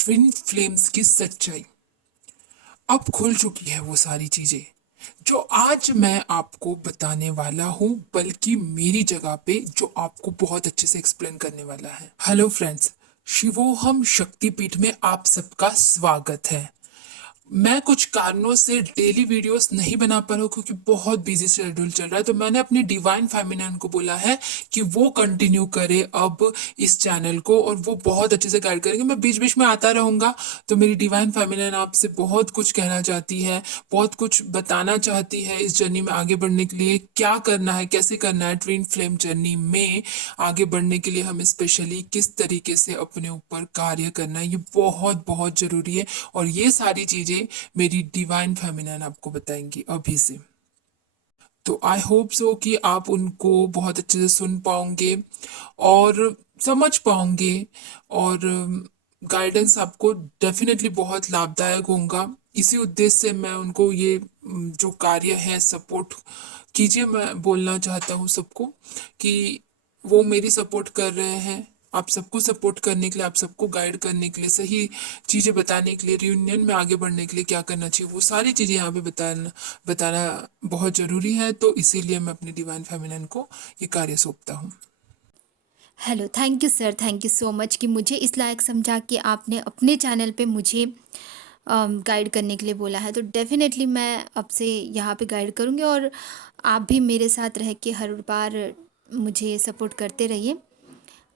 Twin flames की सच्चाई। अब खुल चुकी है वो सारी चीजें जो आज मैं आपको बताने वाला हूं, बल्कि मेरी जगह पे जो आपको बहुत अच्छे से एक्सप्लेन करने वाला है। हेलो फ्रेंड्स, शिवोहम शक्तिपीठ में आप सबका स्वागत है। मैं कुछ कारणों से डेली वीडियोस नहीं बना पा रहा हूँ क्योंकि बहुत बिजी शेड्यूल चल रहा है, तो मैंने अपनी डिवाइन फेमिनिन को बोला है कि वो कंटिन्यू करे अब इस चैनल को, और वो बहुत अच्छे से गाइड करेंगे। मैं बीच बीच में आता रहूंगा। तो मेरी डिवाइन फेमिनिन आपसे बहुत कुछ कहना चाहती है, बहुत कुछ बताना चाहती है इस जर्नी में आगे बढ़ने के लिए क्या करना है, कैसे करना है। ट्विन फ्लेम जर्नी में आगे बढ़ने के लिए हमें स्पेशली किस तरीके से अपने ऊपर कार्य करना है, ये बहुत बहुत जरूरी है। और ये सारी चीजें मेरी डिवाइन फेमिनिन आपको बताएंगी अभी से। तो आई होप सो कि आप उनको बहुत अच्छे से सुन पाओगे और समझ पाओगे, और गाइडेंस आपको डेफिनेटली बहुत लाभदायक होगा। इसी उद्देश्य से मैं उनको ये जो कार्य है सपोर्ट कीजिए, मैं बोलना चाहता हूँ सबको कि वो मेरी सपोर्ट कर रहे हैं। आप सबको सपोर्ट करने के लिए, आप सबको गाइड करने के लिए, सही चीजें बताने के लिए, रियूनियन में आगे बढ़ने के लिए क्या करना चाहिए, वो सारी चीजें यहाँ पे बताना बताना बहुत जरूरी है। तो इसीलिए मैं अपनी डिवाइन फेमिनिन को ये कार्य सौंपता हूँ। Hello, thank you sir, thank you so much कि मुझे इस लायक समझा कि आपने अपने चैनल पे मुझे गाइड करने के लिए बोला है। तो डेफ़िनेटली मैं अब से यहाँ पे गाइड करूँगी और आप भी मेरे साथ रह के हर बार मुझे सपोर्ट करते रहिए।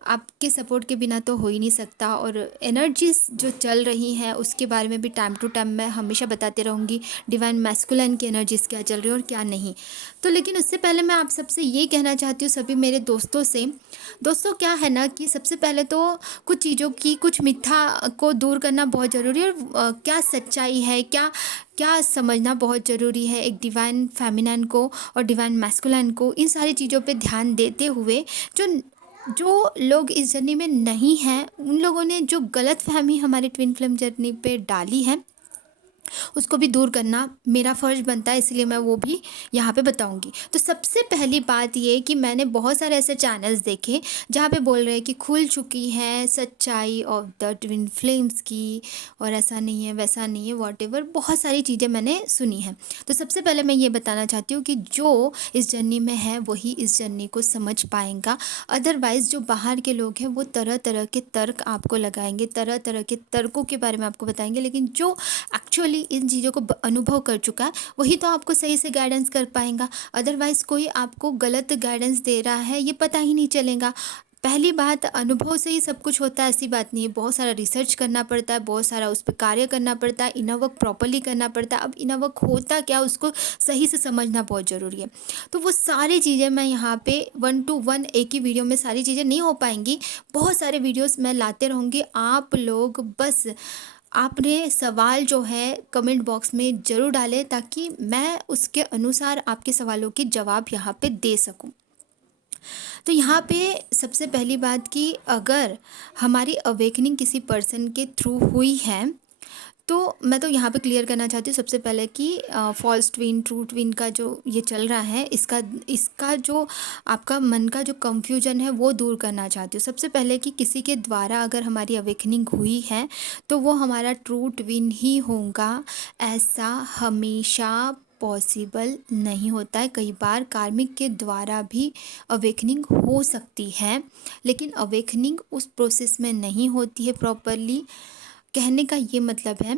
आपके सपोर्ट के बिना तो हो ही नहीं सकता। और एनर्जीज जो चल रही हैं उसके बारे में भी टाइम टू टाइम मैं हमेशा बताते रहूँगी, डिवाइन मैस्कुलिन की एनर्जीज क्या चल रही है और क्या नहीं। तो लेकिन उससे पहले मैं आप सबसे ये कहना चाहती हूँ, सभी मेरे दोस्तों से, दोस्तों क्या है ना कि सबसे पहले तो कुछ चीज़ों की, कुछ मिथ्या को दूर करना बहुत ज़रूरी है। और क्या सच्चाई है, क्या क्या समझना बहुत ज़रूरी है एक डिवाइन फेमिनिन को और डिवाइन मैस्कुलिन को। इन सारी चीज़ों पे ध्यान देते हुए जो जो लोग इस जर्नी में नहीं हैं, उन लोगों ने जो गलत फहमी हमारी ट्विन फ्लेम जर्नी पे डाली है, उसको भी दूर करना मेरा फ़र्ज़ बनता है, इसलिए मैं वो भी यहाँ पे बताऊँगी। तो सबसे पहली बात ये कि मैंने बहुत सारे ऐसे चैनल्स देखे जहाँ पे बोल रहे हैं कि खुल चुकी है सच्चाई ऑफ द ट्विन फ्लेम्स की, और ऐसा नहीं है, वैसा नहीं है, वॉटेवर बहुत सारी चीज़ें मैंने सुनी हैं। तो सबसे पहले मैं ये बताना चाहती हूँ कि जो इस जर्नी में है वही इस जर्नी को समझ पाएगा। अदरवाइज़ जो बाहर के लोग हैं वो तरह तरह के तर्क आपको लगाएंगे, तरह तरह के तर्कों के बारे में आपको बताएंगे, लेकिन जो एक्चुअली इन चीज़ों को अनुभव कर चुका है वही तो आपको सही से गाइडेंस कर पाएगा। अदरवाइज़ कोई आपको गलत गाइडेंस दे रहा है ये पता ही नहीं चलेगा। पहली बात, अनुभव से ही सब कुछ होता है ऐसी बात नहीं है। बहुत सारा रिसर्च करना पड़ता है, बहुत सारा उस पर कार्य करना पड़ता है, इनर वर्क प्रॉपरली करना पड़ता है। अब इनर वर्क होता क्या उसको सही से समझना बहुत ज़रूरी है। तो वो सारी चीज़ें मैं यहाँ पे 1 to 1 एक ही वीडियो में सारी चीज़ें नहीं हो पाएंगी। बहुत सारे वीडियोस मैं लाते रहूँगी। आप लोग बस आपने सवाल जो है कमेंट बॉक्स में ज़रूर डालें ताकि मैं उसके अनुसार आपके सवालों के जवाब यहाँ पे दे सकूँ। तो यहाँ पे सबसे पहली बात कि अगर हमारी अवेकनिंग किसी पर्सन के थ्रू हुई है, तो मैं तो यहाँ पे क्लियर करना चाहती हूँ सबसे पहले कि फॉल्स ट्विन, ट्रू ट्विन का जो ये चल रहा है, इसका इसका जो आपका मन का जो कंफ्यूजन है वो दूर करना चाहती हूँ। सबसे पहले कि किसी के द्वारा अगर हमारी अवेकनिंग हुई है तो वो हमारा ट्रू ट्विन ही होगा, ऐसा हमेशा पॉसिबल नहीं होता है। कई बार कार्मिक के द्वारा भी अवेकनिंग हो सकती है, लेकिन अवेकनिंग उस प्रोसेस में नहीं होती है प्रॉपरली। कहने का ये मतलब है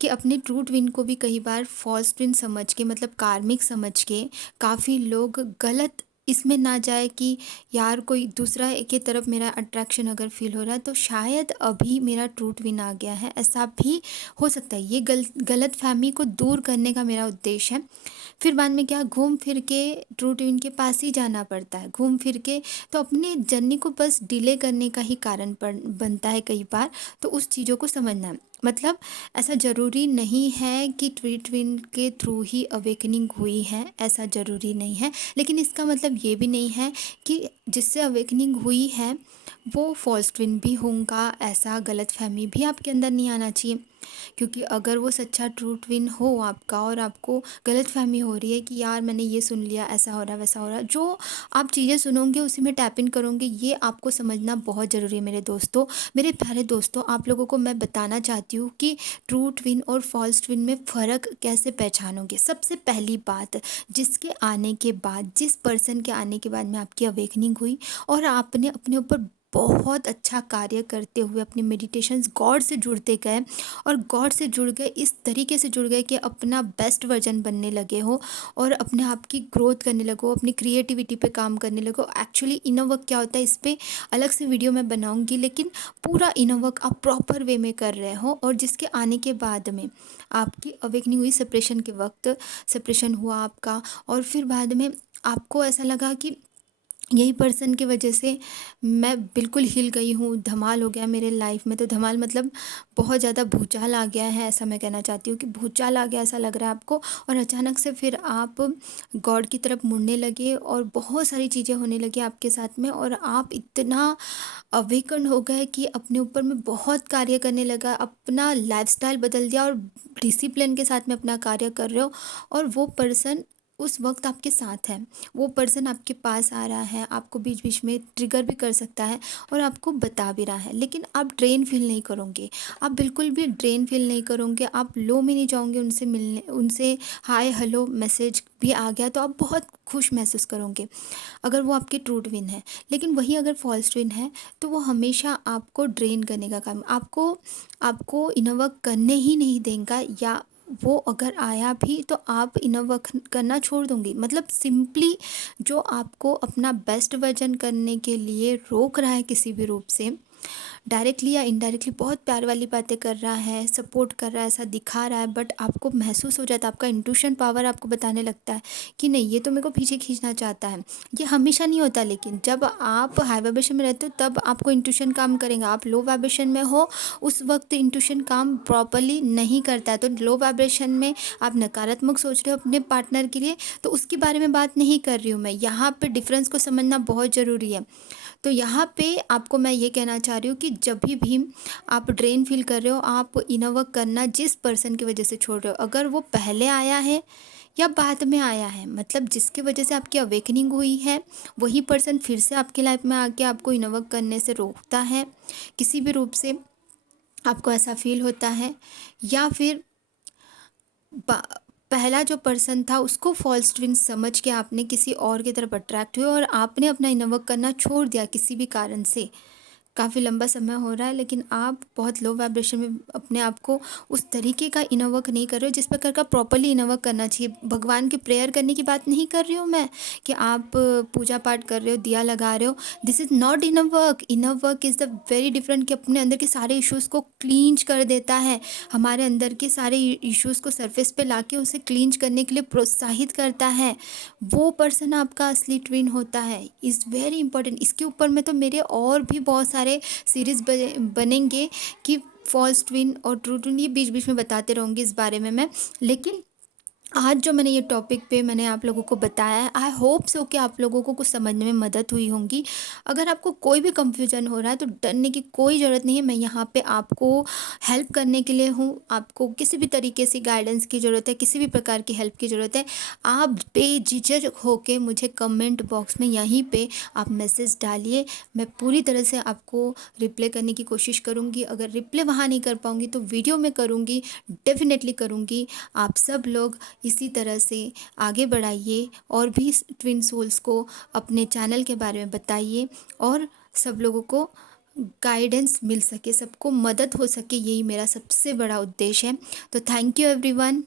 कि अपने ट्रू ट्विन को भी कई बार फॉल्स ट्विन समझ के, मतलब कार्मिक समझ के, काफ़ी लोग गलत इसमें ना जाए कि यार कोई दूसरा की तरफ मेरा अट्रैक्शन अगर फील हो रहा है तो शायद अभी मेरा ट्रू ट्विन आ गया है, ऐसा भी हो सकता है। ये गलत फहमी को दूर करने का मेरा उद्देश्य है। फिर बाद में क्या, घूम फिर के ट्रू ट्विन के पास ही जाना पड़ता है, घूम फिर के। तो अपनी जर्नी को बस डिले करने का ही कारण बनता है कई बार। तो उस चीज़ों को समझना है। मतलब ऐसा ज़रूरी नहीं है कि ट्विन के थ्रू ही अवेकनिंग हुई है, ऐसा ज़रूरी नहीं है। लेकिन इसका मतलब ये भी नहीं है कि जिससे अवेकनिंग हुई है वो फॉल्स ट्विन भी होगा, ऐसा गलतफ़हमी भी आपके अंदर नहीं आना चाहिए। क्योंकि अगर वो सच्चा ट्रू ट्विन हो आपका और आपको गलतफ़हमी हो रही है कि यार मैंने ये सुन लिया, ऐसा हो रहा है, वैसा हो रहा है, जो आप चीज़ें सुनोगे उसी में टैप इन करोगे, ये आपको समझना बहुत ज़रूरी है मेरे दोस्तों। मेरे प्यारे दोस्तों, आप लोगों को मैं बताना चाहती हूँ कि ट्रू ट्विन और फॉल्स ट्विन में फ़र्क कैसे पहचानोगे। सबसे पहली बात, जिसके आने के बाद, जिस पर्सन के आने के बाद में आपकी अवेकनिंग हुई और आपने अपने ऊपर बहुत अच्छा कार्य करते हुए अपने मेडिटेशंस गॉड से जुड़ते गए और गॉड से जुड़ गए, इस तरीके से जुड़ गए कि अपना बेस्ट वर्जन बनने लगे हो और अपने आप की ग्रोथ करने लगो, अपनी क्रिएटिविटी पे काम करने लगो। एक्चुअली इनर वर्क क्या होता है, इस पे अलग से वीडियो मैं बनाऊंगी, लेकिन पूरा इनर वर्क आप प्रॉपर वे में कर रहे हो और जिसके आने के बाद में आपकी अवेकनिंग हुई, सेपरेशन के वक्त सेपरेशन हुआ आपका, और फिर बाद में आपको ऐसा लगा कि यही पर्सन की वजह से मैं बिल्कुल हिल गई हूँ, धमाल हो गया मेरे लाइफ में। तो धमाल मतलब बहुत ज़्यादा भूचाल आ गया है, ऐसा मैं कहना चाहती हूँ कि भूचाल आ गया ऐसा लग रहा है आपको। और अचानक से फिर आप गॉड की तरफ मुड़ने लगे और बहुत सारी चीज़ें होने लगी आपके साथ में और आप इतना अवेकन हो गए कि अपने ऊपर में बहुत कार्य करने लगा, अपना लाइफस्टाइल बदल दिया और डिसिप्लिन के साथ में अपना कार्य कर रहे हो। और वो पर्सन उस वक्त आपके साथ है, वो पर्सन आपके पास आ रहा है, आपको बीच बीच में ट्रिगर भी कर सकता है और आपको बता भी रहा है, लेकिन आप ड्रेन फील नहीं करोगे। आप बिल्कुल भी ड्रेन फील नहीं करोगे, आप लो में नहीं जाओगे उनसे मिलने, उनसे हाय हेलो मैसेज भी आ गया तो आप बहुत खुश महसूस करोगे अगर वो आपके ट्रू ट्विन है। लेकिन वही अगर फॉल्स ट्विन है तो वो हमेशा आपको ड्रेन करने का काम, आपको आपको इनर वर्क करने ही नहीं देगा, या वो अगर आया भी तो आप इनर वर्क करना छोड़ दूंगी। मतलब सिंपली जो आपको अपना बेस्ट वर्जन करने के लिए रोक रहा है किसी भी रूप से, डायरेक्टली या इनडायरेक्टली बहुत प्यार वाली बातें कर रहा है, सपोर्ट कर रहा है, ऐसा दिखा रहा है, बट आपको महसूस हो जाता है, आपका इंट्यूशन पावर आपको बताने लगता है कि नहीं ये तो मेरे को पीछे खींचना चाहता है। ये हमेशा नहीं होता, लेकिन जब आप हाई वाइब्रेशन में रहते हो तब आपको इंट्यूशन काम करेगा। आप लो वाइब्रेशन में हो उस वक्त इंट्यूशन काम प्रॉपरली नहीं करता है। तो लो वाइब्रेशन में आप नकारात्मक सोच रहे हो अपने पार्टनर के लिए, तो उसके बारे में बात नहीं कर रही हूँ मैं। यहाँ पे डिफरेंस को समझना बहुत ज़रूरी है। तो यहाँ पे आपको मैं ये कहना चाह रही हूँ कि जब भी आप ड्रेन फील कर रहे हो, आप इनर वर्क करना जिस पर्सन की वजह से छोड़ रहे हो, अगर वो पहले आया है या बाद में आया है, मतलब जिसकी वजह से आपकी अवेकनिंग हुई है, वही पर्सन फिर से आपकी लाइफ में आके आपको इनर वर्क करने से रोकता है किसी भी रूप से, आपको ऐसा फील होता है, या फिर पहला जो पर्सन था उसको फॉल्स ट्विन समझ के आपने किसी और की तरफ अट्रैक्ट हुए और आपने अपना इनर वर्क करना छोड़ दिया किसी भी कारण से। काफ़ी लंबा समय हो रहा है, लेकिन आप बहुत लो वाइब्रेशन में अपने आप को उस तरीके का इनर वर्क नहीं कर रहे हो जिस प्रकार का प्रॉपरली इनर वर्क करना चाहिए। भगवान की प्रेयर करने की बात नहीं कर रही हूँ मैं कि आप पूजा पाठ कर रहे हो, दिया लगा रहे हो। This is not inner work. Inner work is the very different, कि अपने अंदर के सारे इश्यूज़ को क्लींच कर देता है, हमारे अंदर के सारे इश्यूज़ को सरफेस पे लाके उसे क्लींच करने के लिए प्रोत्साहित करता है। वो पर्सन आपका असली ट्विन होता है, इज़ वेरी इंपॉर्टेंट। इसके ऊपर में तो मेरे और भी बहुत सारे सीरीज़ बनेंगे कि फॉल्स ट्विन और ट्रू ट्विन, ये बीच बीच में बताते रहूँगी इस बारे में मैं। लेकिन आज जो मैंने ये टॉपिक पे मैंने आप लोगों को बताया है, आई होप सो कि आप लोगों को कुछ समझने में मदद हुई होंगी। अगर आपको कोई भी कंफ्यूजन हो रहा है तो डरने की कोई ज़रूरत नहीं है, मैं यहाँ पे आपको हेल्प करने के लिए हूँ। आपको किसी भी तरीके से गाइडेंस की ज़रूरत है, किसी भी प्रकार की हेल्प की ज़रूरत है, आप बेझिझक होके मुझे कमेंट बॉक्स में यहीं पे आप मैसेज डालिए। मैं पूरी तरह से आपको रिप्लाई करने की कोशिश करूँगी। अगर रिप्लाई वहाँ नहीं कर पाऊँगी तो वीडियो में करूँगी, डेफिनेटली करूँगी। आप सब लोग इसी तरह से आगे बढ़ाइए और भी ट्विन सोल्स को अपने चैनल के बारे में बताइए और सब लोगों को गाइडेंस मिल सके, सबको मदद हो सके, यही मेरा सबसे बड़ा उद्देश्य है। तो थैंक यू एवरीवन,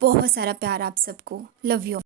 बहुत सारा प्यार आप सबको, लव यू।